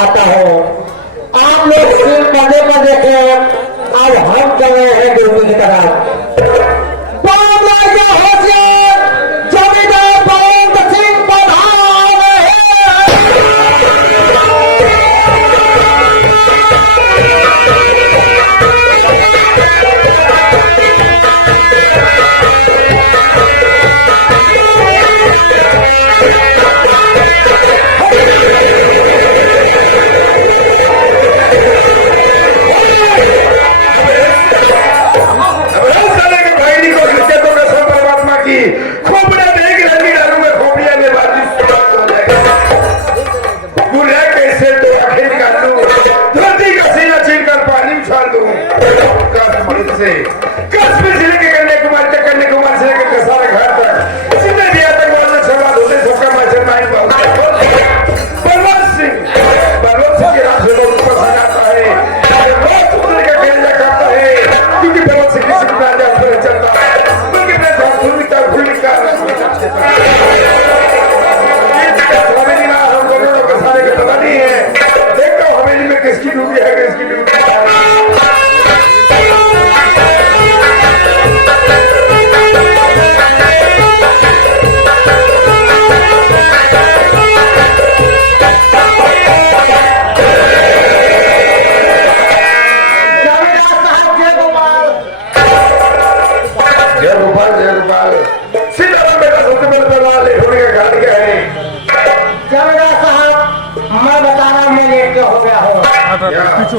दिखाता हूँ। आप लोग स्क्रीन पर्दे पर देखें। आज हम चल रहे हैं दुर्ग की तरफ। जमींदार बलवंत सिंह पधार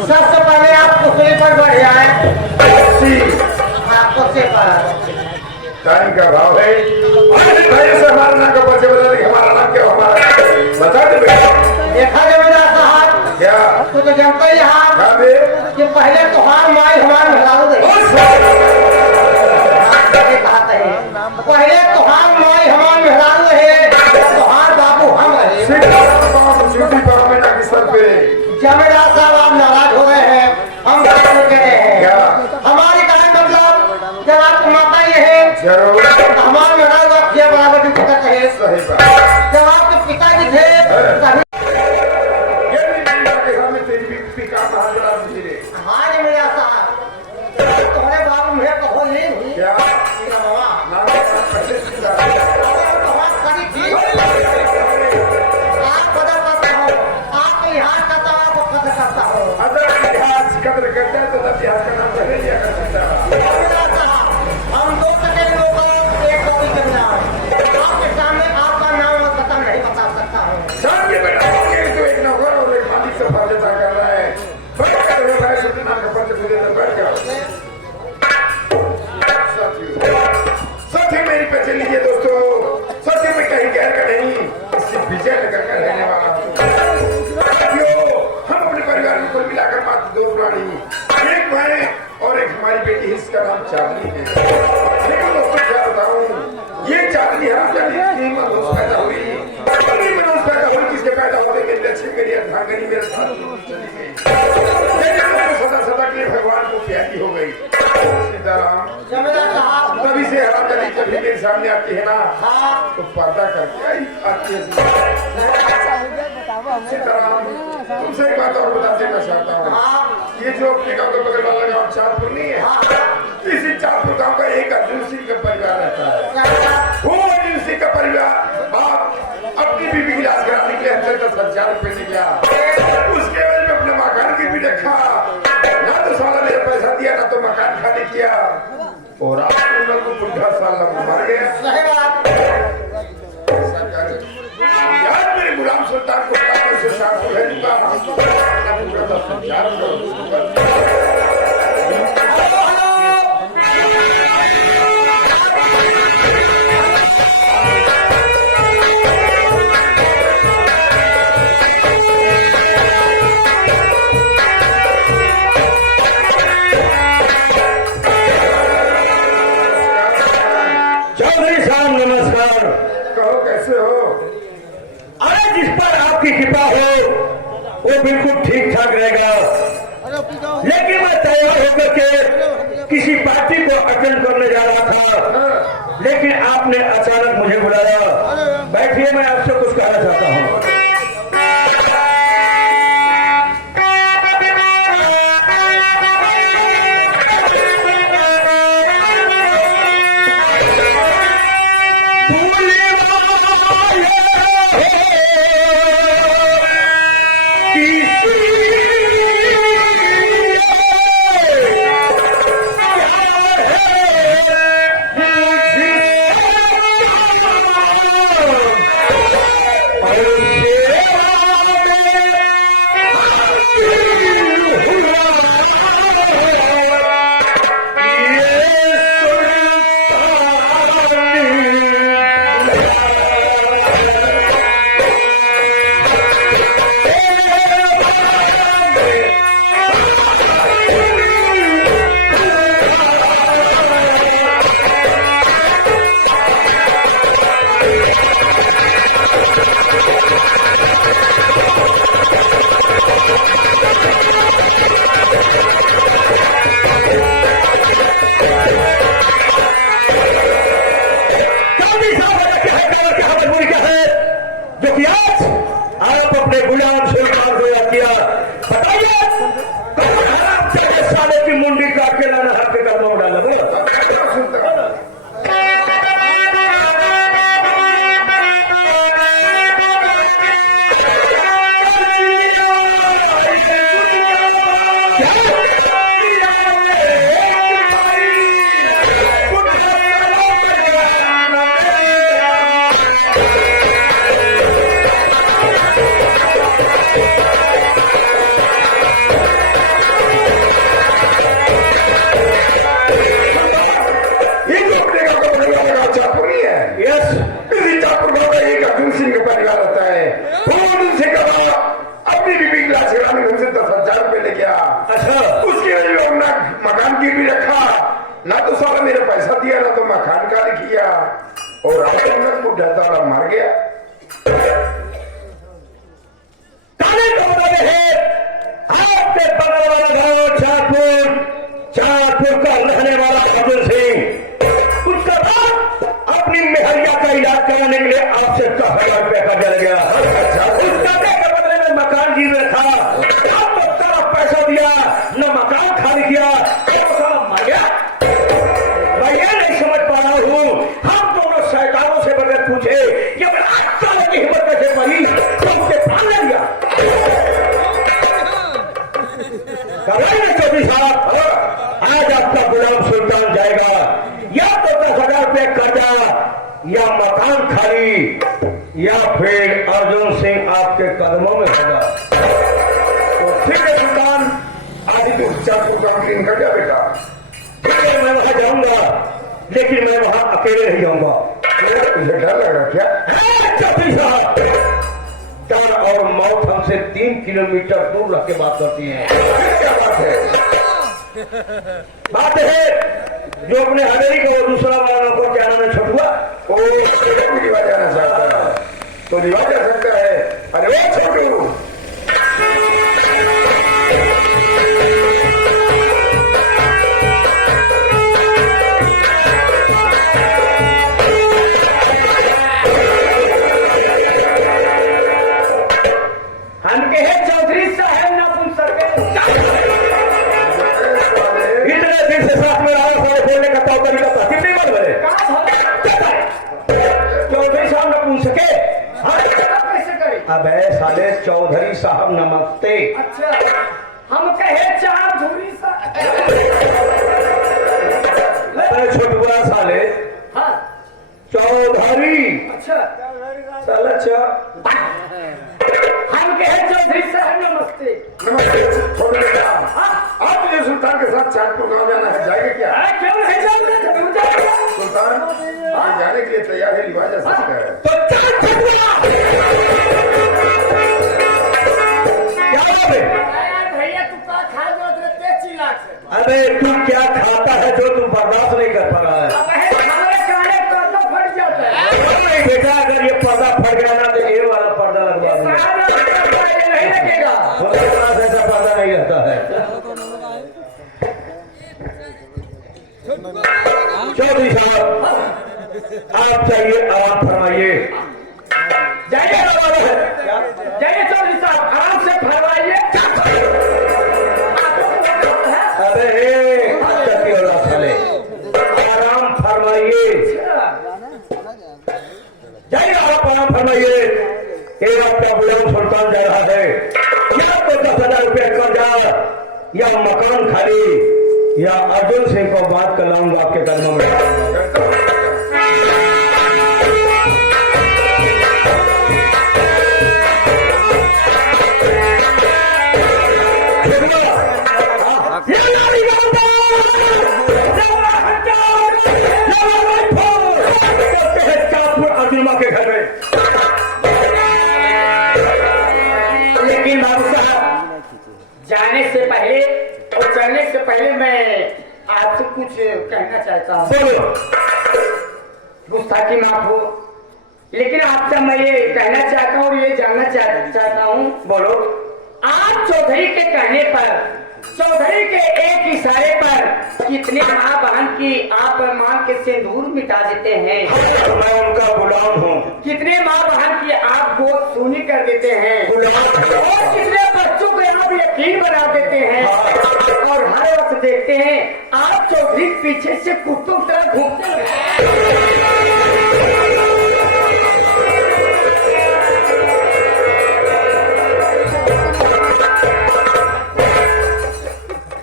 सबसे पहले आप कुर्सी पर बढ़ जाए। टाइम का भाव है। हमारा नाम का परिचय बता दें। हमारा नाम क्या हमारा बता दे। देखा जमींदार साहब क्या तू तो जानता ही कि पहले तुहार माई हमारे मिला दे। पहले तुहार माई हमारे मिला रहे, तुहार बाबू हम रहे। जमींदार साहब आप नाराज हो रहे हैं, हम कह रहे हैं हमारी कारण मतलब जब आपको माता ये है हमारे मिला बराबर की दिक्कत है। जब आपके पिताजी थे हमारे मेरा साहब तुम्हारे बाबू मुझे कहो नहीं क्या कदर करते हैं तो इतिहास का नाम पहले लिया कर सकता है। हम दो सके लोग एक कॉपी करना आपके सामने आपका नाम और पता नहीं बता सकता हूँ। सामने बैठा तो एक नौकर और एक मालिक से बाध्यता कर रहा है। बैठ जाओ। साथी मेरी पे चलिए दोस्तों। साथी में कहीं गैर का नहीं, इससे विजय लेकर कर रहने वाला हम अपने परिवार में कुल मिलाकर मात्र दो प्राणी, एक भाई और एक हमारी बेटी, इसका नाम चांदनी है। लेकिन दोस्तों क्या बताऊं, ये चांदनी मनुष्य पैदा हुई, किसके पैदा होते मेरी लक्ष्मी मेरी अर्धांगनी मेरे साथ चली गई। सदा सदा के लिए भगवान को प्यारी हो गई। सीताराम तभी से हराम जाने जब भी मेरे सामने आती है ना तो पर्दा करके आई आती है। सीताराम तुमसे एक बात और बता देना चाहता हूँ। ये जो अपने गाँव के बगल वाला गाँव चांदपुर नहीं है, इसी चांदपुर गाँव का एक अर्जुन सिंह का परिवार रहता है। वो अर्जुन सिंह का परिवार आप अपनी बीवी की इलाज कराने के लिए हमसे 10,000 रुपए निकला। उसके वजह में अपने मकान की भी देखा, ना तो साला मेरा पैसा दिया ना तो मकान खाली किया और आप को बुढ़ा साल मर गया। यार मेरे गुलाम सुल्तान को नमस्कार। कहो कैसे हो? आज जिस पर आपकी कृपा हो वो बिल्कुल ठीक ठाक रहेगा, लेकिन मैं तैयार होकर के किसी पार्टी को अटेंड करने जा रहा था, लेकिन आपने अचानक मुझे बुलाया। बैठिए, मैं आपसे कुछ कहना चाहता हूँ। गुलाम सुल्तान को किया, बताइए साले की मुंडी काट के लाना हाथ के कदमों में डाला। ना तो साला मेरा पैसा दिया ना तो मकान का किया और ताला मर गया। आपके बगल वाला गांव चारपुर का रहने वाला अर्जुन सिंह, उसके बाद अपनी मेहरिया का इलाज कराने के लिए आपसे 10,000 रुपया का जल गया। उसका के बदले में मकान गिर रखा, आप तो पैसा दिया न मकान खाली किया, मर गया। मैं ये नहीं समझ पा रहा हूँ, हम दोनों शैतानों से बगैर पूछे कि अगर आज की हिम्मत कैसे पड़ी तो उसे पाल लिया। चौधरी साहब, आज आपका गुलाम सुल्तान जाएगा, या तो 10,000 रुपये कर्जा या मकान खाली या फिर अर्जुन सिंह आपके कदमों में होगा। तो ठीक है सुल्तान, आज तो चाकू काउंटिंग कर जा बेटा। ठीक है, मैं वहां जाऊंगा, लेकिन मैं वहां अकेले नहीं जाऊंगा। तुझे डर लग रहा क्या? चौधरी साहब, डर और मौत हमसे 3 किलोमीटर दूर रह के बात करती है। क्या बात है? बात है जो अपने हवेली को दूसरा वाला को क्या नाम है, छोटुआ, वो रिवाज जाना चाहता है तो रिवाज जा सकता है। अरे वो छोटू, हम कहे चौधरी साहब ना पूछ सके, इतने दिन से साथ में रहा, सारे बोलने का तरीका था, कितनी बार बोले चौधरी साहब ना पूछ सके। कैसे करे? अबे साले चौधरी साहब नमस्ते। अच्छा, हम कहे चौधरी साहब। अरे छोटुआ साले, हाँ, चौधरी, अच्छा, साला हम कहे चौधरी साहब नमस्ते। नमस्ते। छोड़ बेटा, आप मुझे सुल्तान के साथ चांदपुर गाँव जाना है, जाएगा क्या? क्यों नहीं जाऊंगा? क्यों जाऊंगा? सुल्तान ये जाने के लिए तैयार है, रिवाज जा सकता है। तो चल छोटुआ। क्या बात है? भैया तू का खा जो तेज चिल्ला से। अबे तू क्या खाता है जो तू बर्दाश्त नहीं कर पा रहा है? अब हमारे काले पर्दा फट जाता है। नहीं बेटा, अगर ये पर्दा फट गया ना तो ये वाला पर्दा लगवा दूंगा। सारा पर्दा ये नहीं लगेगा। उसके पास ऐसा पर्दा नहीं रहता है। चौधरी साहब, आप चाहिए आराम फरमाइए। जाइए जाइए चौधरी साहब, आराम से फरमाइए। अरे साले, आराम फरमाइए, जाइए आप आराम फरमाइए। एक आपका गुलाम सुल्तान जा रहा है, या तो 10,000 रुपये कर्जा या मकान खाली या अर्जुन सिंह को बात कर लाऊंगा आपके कदमों में। अर्जुन माँ के घर में, लेकिन बाबू साहब, जाने से पहले और चलने से पहले मैं आपसे कुछ कहना चाहता हूँ। बोलो। गुस्ताखी माफ हो, लेकिन आपसे मैं ये कहना चाहता हूँ और ये जानना चाहता हूँ। बोलो। आप चौधरी के कहने पर चौधरी के एक इशारे पर कितने माँ बहन की आप मां के सिंदूर मिटा देते हैं। मैं उनका गुलाम हूँ। कितने माँ बहन की आप गोद सूनी कर देते हैं और कितने बच्चों को आप यकीन बना देते हैं। और हर वक्त देखते हैं आप चौधरी पीछे से कुत्तों की तरह घूमते हैं।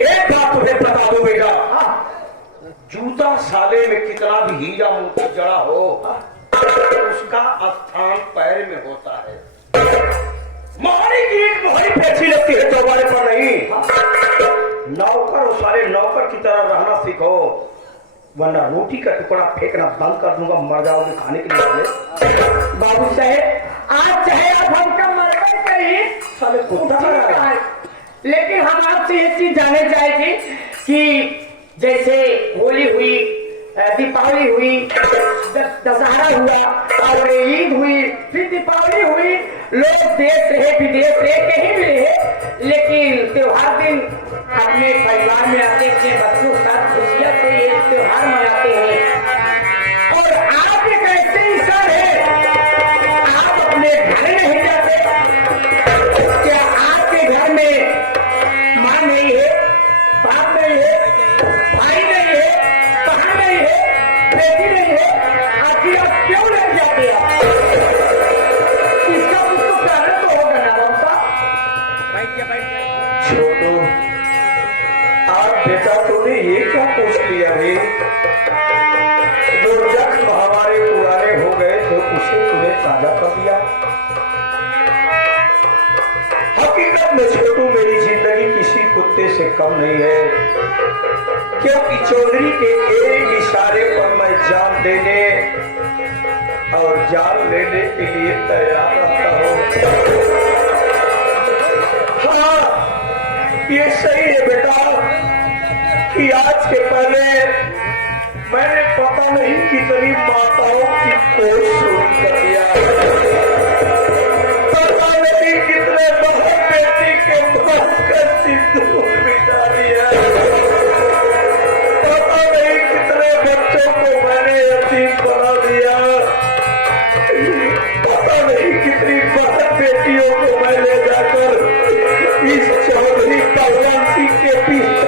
एक बात तुम्हें बता दो बेटा, जूता साले में कितना भी हीरा मोती जड़ा हो, उसका स्थान पैर में होता है। मोहरी की ईंट मोहरी पे अच्छी लगती है, चौबारे पर नहीं। नौकर और सारे नौकर की तरह रहना सीखो, वरना रोटी का टुकड़ा फेंकना बंद कर दूंगा, मर जाओगे खाने के लिए। बाबू साहेब आज चाहे आप हमका मरवा करिए, साले कुत्ता लेकिन हम आपसे ये चीज जानना चाहे थे कि जैसे होली हुई, दीपावली हुई, दशहरा हुआ और ईद हुई, फिर दीपावली हुई, लोग देश रहे विदेश रहे कहीं भी रहे, लेकिन त्योहार दिन अपने परिवार में आते, अपने बच्चों के साथ खुशियां से ये त्योहार मनाते हैं। और आप एक ऐसे इंसान है, आप अपने घर नहीं जाते। क्या आपके घर में माँ नहीं है, बाप नहीं है, भाई नहीं है, बहन नहीं है, बेटी नहीं है, आखिर आप क्यों नहीं जाते? आप इसका कुछ तो कारण तो होगा ना बाबू साहब। छोटू, आप बेटा तूने ये क्या पूछ लिया रे? जो जख्म हमारे पुराने हो गए थे उसे तूने ताजा कर दिया। हकीकत में छोटू मेरी जिंदगी किसी कुत्ते से कम नहीं है, क्योंकि चौधरी के एक इशारे पर मैं जान देने और जान लेने के लिए तैयार रहता हूँ। हाँ, ये सही है बेटा कि आज के पहले मैंने पता नहीं कितनी माताओं की कोई चोरी कर दिया, पता नहीं कितने बहन बेटी के मुंह का सिंदूर मिटा दिया, पता नहीं कितने बच्चों को मैंने यतीम बना दिया, पता नहीं कितनी बहन बेटियों को मैं ले जाकर इस चौधरी पहलवान सिंह के पीछे।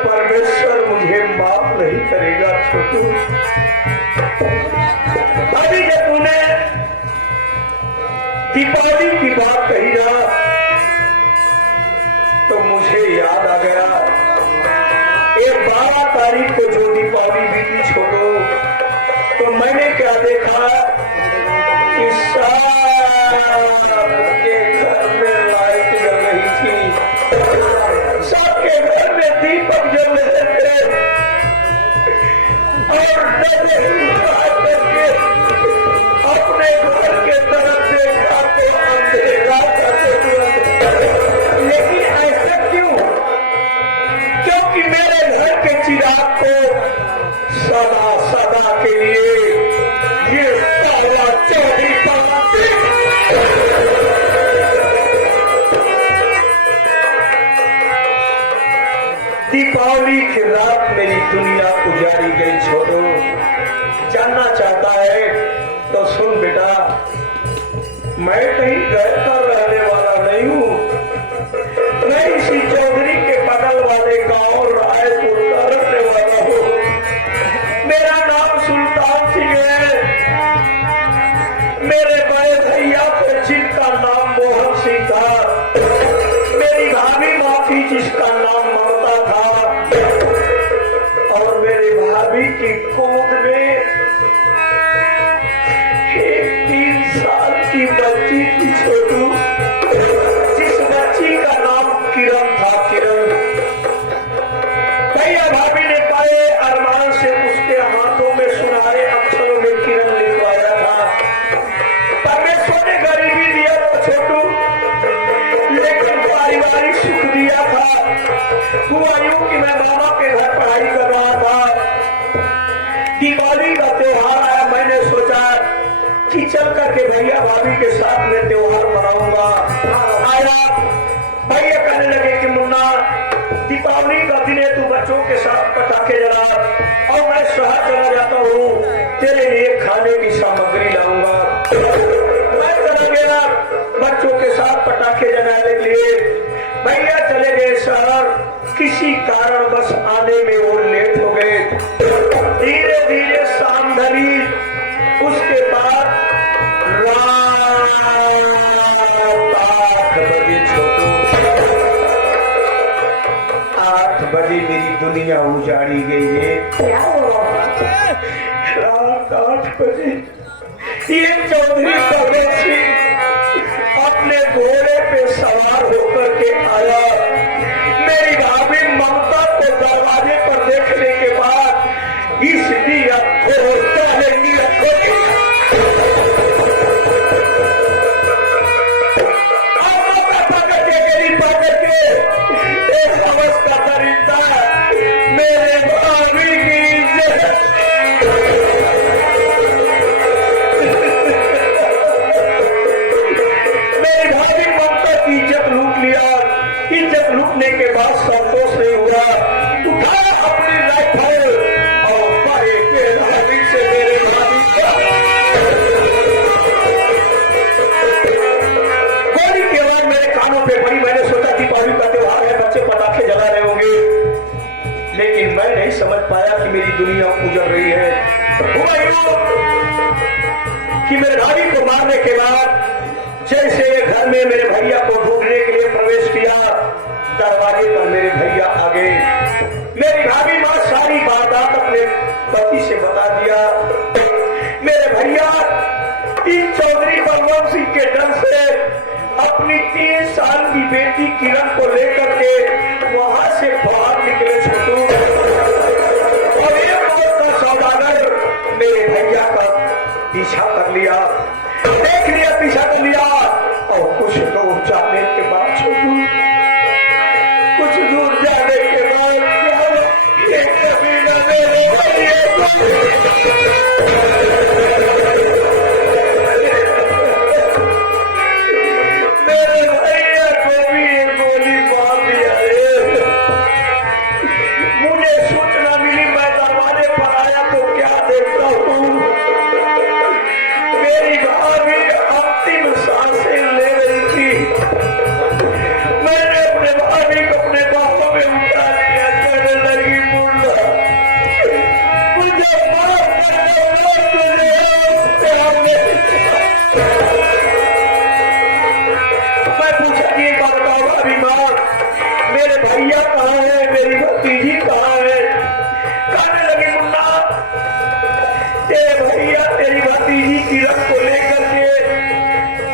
परमेश्वर मुझे माफ नहीं करेगा छोटू। अभी जब तूने दीपावली की बात कही ना, तो मुझे याद आ गया, एक 12 तारीख को जो दीपावली बीती छोटू, तो मैंने क्या देखा कि सबके घर में लाइट जल रही थी, सबके घर में दीपक जल रहे थे, और अपने घर के तरफ देखा तो अंधेरा लेकिन ऐसा क्यों? क्योंकि मेरे घर के चिराग को सदा सदा के लिए ये सारा चौधरी दीपावली की रात मेरी दुनिया उजाड़ी गई। छोड़ो, जानना चाहता है तो सुन बेटा, मैं कहीं घर पर रहने वाला नहीं हूँ, मैं इसी चौधरी के बगल वाले गांव रायपुर का रहने वाला हूँ। मेरा नाम सुल्तान सिंह है, मेरे बड़े भैया थे जिनका नाम मोहन सिंह था, मेरी भाभी माँ थी जिसका नाम ममता था, और मेरे भाभी की गोद में एक 3 साल की बच्ची थी छोटू, जिस बच्ची का नाम किरण था। किरण भैया भाभी ने बड़े अरमान से उसके हाथों में सुनहरे अक्षरों में किरण लिखवाया था। परमेश्वर ने गरीबी दिया था छोटू, लेकिन पारिवारिक सुख दिया था। हुआ यूं कि मैं मामा के घर पढ़ाई कर रहा था, दिवाली का त्योहार आया, मैंने सोचा कि चलकर करके भैया भाभी के साथ में त्योहार मनाऊंगा। आया भैया कहने लगे कि मुन्ना दीपावली का दिन है, तू बच्चों के साथ पटाखे जला और मैं शहर चला जाता हूँ, तेरे लिए खाने की सामग्री लाऊंगा। मैं चला गया बच्चों के साथ पटाखे जलाने के लिए। भैया चले गए शहर, किसी कारण बस आने में वो लेट हो गए। धीरे धीरे शाम ढली, उसके बाद रात 8 बजे छोटू 8 बजे मेरी दुनिया उजाड़ी गई है। क्या हुआ? रात 8 बजे ये चौधरी भगत सिंह अपने घोड़े पे सवार होकर के आया। मेरी भाभी ममता को दरवाजे पर देखने के बाद इसलिए मेरे भाभी की इज्जत मेरी भाभी ममता की इज्जत लूट लिया। इज्जत लूटने के बाद संतोष नहीं हुआ, उठा अपनी राइफल और बड़े बेदर्दी से मेरे भाभी गोली की आवाज मेरे कानों पे पड़ी। मैंने सोचा दीपावली का त्योहार है, बच्चे पटाखे जला रहे होंगे, लेकिन मैं नहीं समझ पाया कि मेरी दुनिया उजड़ रही है। हुआ यूं कि मेरे भाभी को मारने के बाद जैसे ये घर में मेरे भैया को ढूंढने के लिए प्रवेश किया, दरवाजे पर मेरे भैया आ गए। मेरी भाभी माँ सारी वारदात अपने पति से बता दिया। मेरे भैया इन चौधरी बलवंत सिंह के डर से अपनी 3 साल की बेटी किरण को लेकर के वहां से बाहर निकले छोटू, और एक और का सौदागर मेरे भैया का पीछा कर लिया, देख लिया, पीछा कर लिया। और कुछ दूर जाने के बाद छोटू, कुछ दूर जाने के बाद ये कबीला मेरे भैया को भी एक गोली मार दिया है। मुझे सूचना मिली, मैं दरवाजे पर आया तो क्या देखता हूँ, मेरी भाभी अंतिम सांसें ले रही थी। मैंने अपने भाभी को अपने बाहों में उठा लिया, कहने लगी मुन्ना मुझे माफ कर दो, मैं पूछा कि एक बात बताओ भाभी माँ, मेरे भैया कहाँ है, मेरी भतीजी कहाँ है? कहने लगी मुन्ना तेरे भैया तेरी भतीजी किरण को लेकर के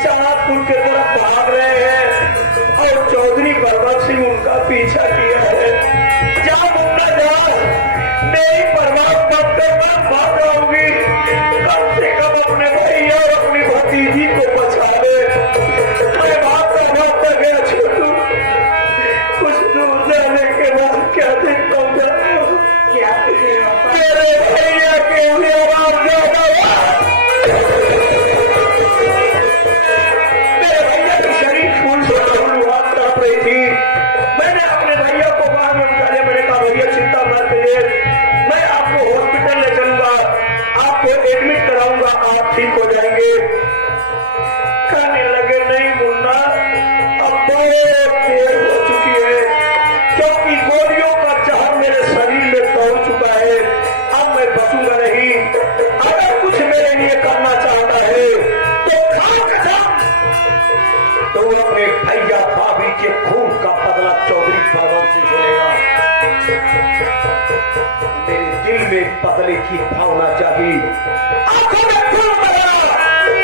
चाँदपुर के तरफ भाग रहे हैं और चौधरी बलवंत सिंह उनका पीछा किया है। जा मुन्ना जा, मेरी परवाह कब तक मैं भाग जाऊंगी, कम से कम अपने भैया और अपनी भतीजी को बचा ले। मैं भागता गया छोटू, कुछ दूर जाने के बाद क्या देखता हूँ, क्या मेरे भैया के लिए आवाज ज्यादा मेरे भैया की शरीर फूल से हाथ कांप रही थी। मैंने अपने भैया को बाहर में उठाने, मैंने कहा भैया चिंता मत करिए, मैं आपको हॉस्पिटल ले चलूंगा, आपको एडमिट कराऊंगा, आप ठीक हो जाएंगे। कहने लगे नहीं मुन्ना, अब बहुत देर हो चुकी है, क्योंकि गोलियों का जहर मेरे शरीर में पहुंच चुका है, अब मैं बचूंगा नहीं। अगर कुछ मेरे लिए करना चाहता है तो खा कसम, तो अपने भैया भाभी के खून का बदला चौधरी बलवंत सिंह से लेगा। मेरे दिल में बदले की भावना जागी, आंखों में खून बदला।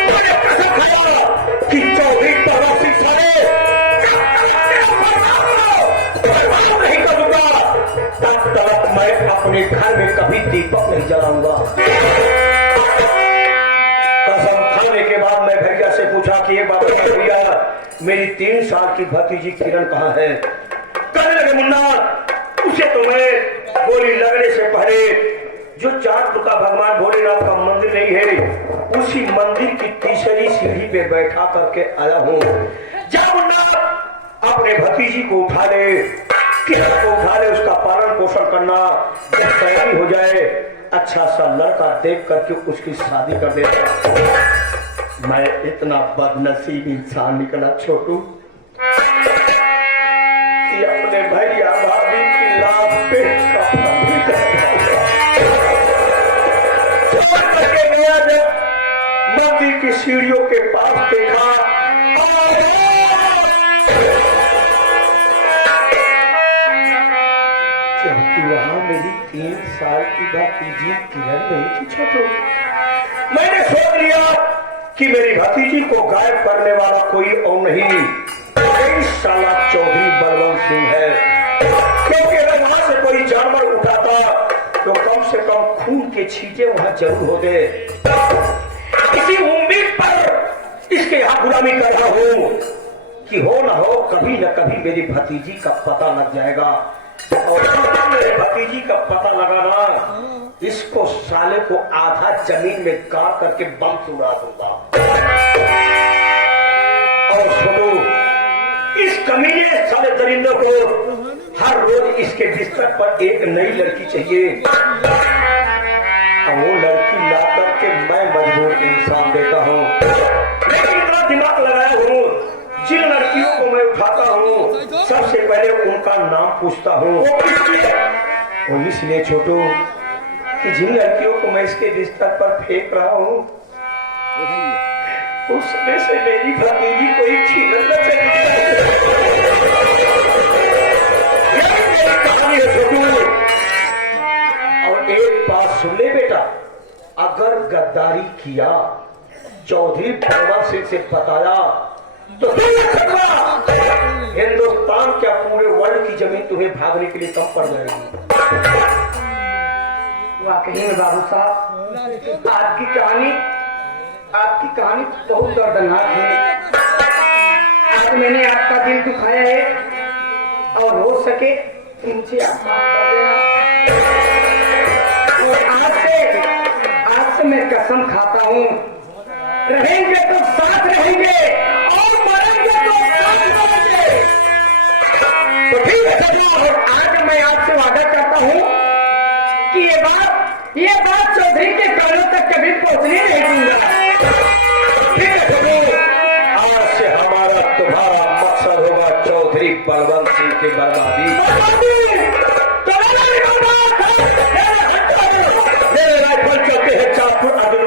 मैंने कसम खाया कि चौधरी बलवंत सिंह सारे बर्बाद नहीं करूंगा, तब तक मैं अपने घर में कभी दीपक नहीं जलाऊंगा। कसम खाने के बाद मैं भैया से पूछा कि ये बात भैया मेरी 3 साल की भतीजी किरण कहाँ है? कहने लगे मुन्ना उसे तुम्हें गोली लगने से पहले जो चाँदपुर का भगवान भोलेनाथ का मंदिर नहीं है उसी मंदिर की तीसरी सीढ़ी पे बैठा करके आया हूँ। जब मुन्ना अपने भतीजी को उठा ले, किसी को उठा ले, उसका पालन पोषण करना, जब शादी हो जाए अच्छा सा लड़का देख करके उसकी शादी कर दे। मैं इतना बदनसीब इंसान निकला छोटू कि अपने भैया भाभी की लाश पे कफन करके गया। जब मंदिर की सीढ़ियों के पास देखा क्योंकि वहां मेरी 3 साल की भतीजी किरण नहीं थी छोटू। मैंने सोच लिया कि मेरी भतीजी को गायब करने वाला कोई और नहीं, साला चौधरी बलवंत सिंह है। क्योंकि अगर वहां से कोई जानवर उठाता तो कम से कम खून के छींटे वहां जरूर होते। इसी उम्मीद पर इसके यहाँ गुलामी कर रहा हूं कि हो ना हो कभी न कभी मेरी भतीजी का पता लग जाएगा, और मेरे भतीजी का पता लगाना, इसको साले को आधा जमीन में गाड़ करके बम सुना दूंगा। और सुनो, इस कमीने साले दरिंदों को हर रोज इसके बिस्तर पर एक नई लड़की चाहिए, और वो लड़की ला करके मैं मजबूर इंसान देता हूँ। लेकिन इतना दिमाग लगाया हूँ, जिन लड़कियों को मैं उठाता हूँ सबसे पहले उनका नाम पूछता हूँ। वो इसलिए छोटू कि जिन लड़कियों को मैं इसके बिस्तर पर फेंक रहा हूँ उसमें से मेरी भतीजी कोई छीन न सके। और एक बात सुन ले बेटा, अगर गद्दारी किया, चौधरी बलवंत सिंह से बताया तो हिंदुस्तान क्या पूरे वर्ल्ड की जमीन तुम्हें भागने के लिए कम पड़ जाएगी। वाकई में बाबू साहब, आपकी कहानी बहुत दर्दनाक है। आज मैंने आपका दिल दुखाया है, और हो सके मुझे आप माफ कर देना। आज से मैं कसम खाता हूँ, रहेंगे तो साथ रहेंगे और मरेंगे तो साथ मरेंगे। तो ठीक है, आज मैं आपसे वादा करता हूँ कि ये बात चौधरी के कानों तक कभी पहुंचने नहीं दूंगा। आज से हमारा तुम्हारा मकसद होगा चौधरी बलवंत सिंह की बर्बादी। मेरे राइफल चलते हैं चाकू अब्दुल